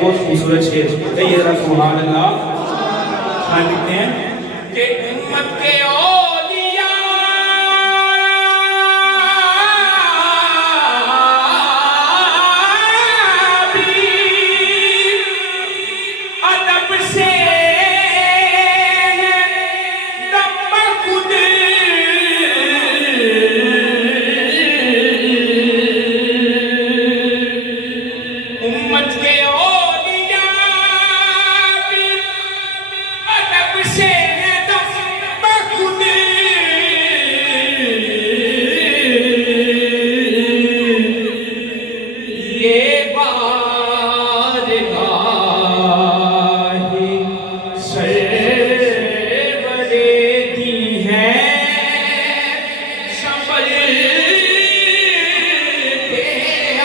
बहुत खूबसूरत शेर। कहिए जरा सुभान अल्लाह। हाँ लिखते हैं कि उम्मत के औलिया भी अदब से उम्मत के औलिया भी अदब से खुद ये बारगाह सरवरे दी है संभल के आ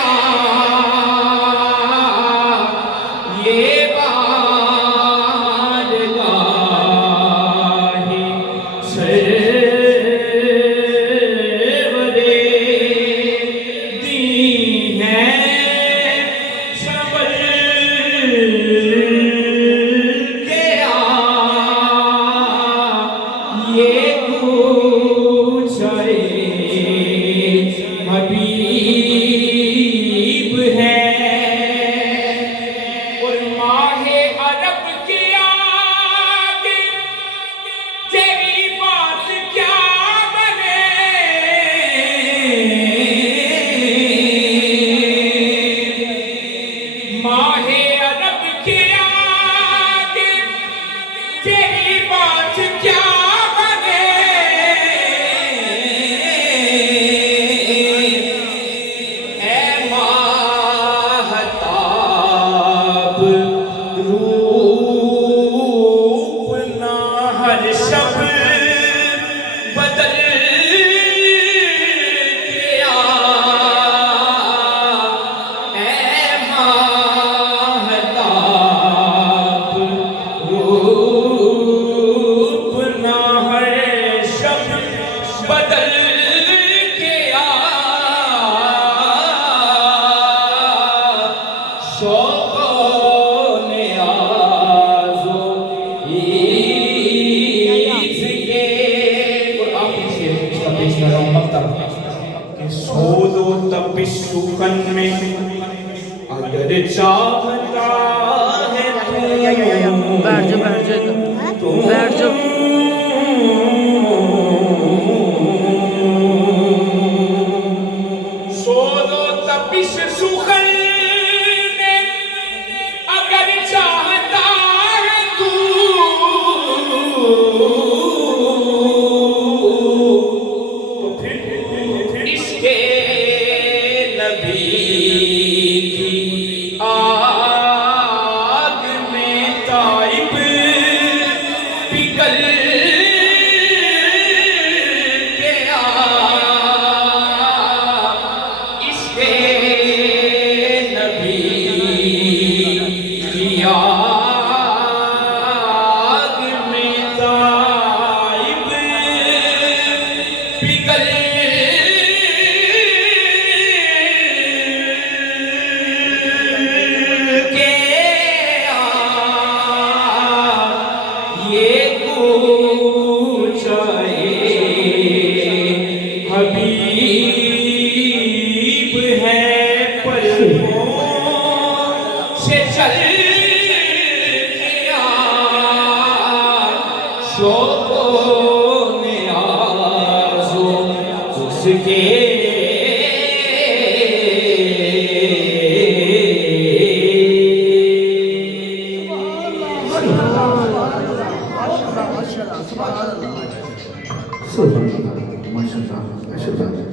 ये बारगाह सरवरे दी है संभल के आ ये गुजरे हबीब है और माहे अरब के आगे तेरी बात क्या बने माहे अरब के आगे तेरी बात क्या बने ऐ माहताब रूप ना हर शब बदल के आ ऐ माहताब रूप ना हर शब बदल के आ शौक़-ओ-ने आज़ो ईज़ के और आखिरी शेर इसका पेश कर रहा हूँ मक्तब कि सोदो तपिश सुखन में अगर चाहता है बैठ जाओ बैठ जाओ सोदो तपिश सुखन में अगर चाहता है तू तो फिर इसके नबी की आग में ताइब पिघल के आ इसके नबी की आग में ताइब पिघल के आ ये गुजरे हबीब है पलकों से चल के आ शौक़-ओ-ने आज़ो उसके Maşallah, maşallah, maşallah.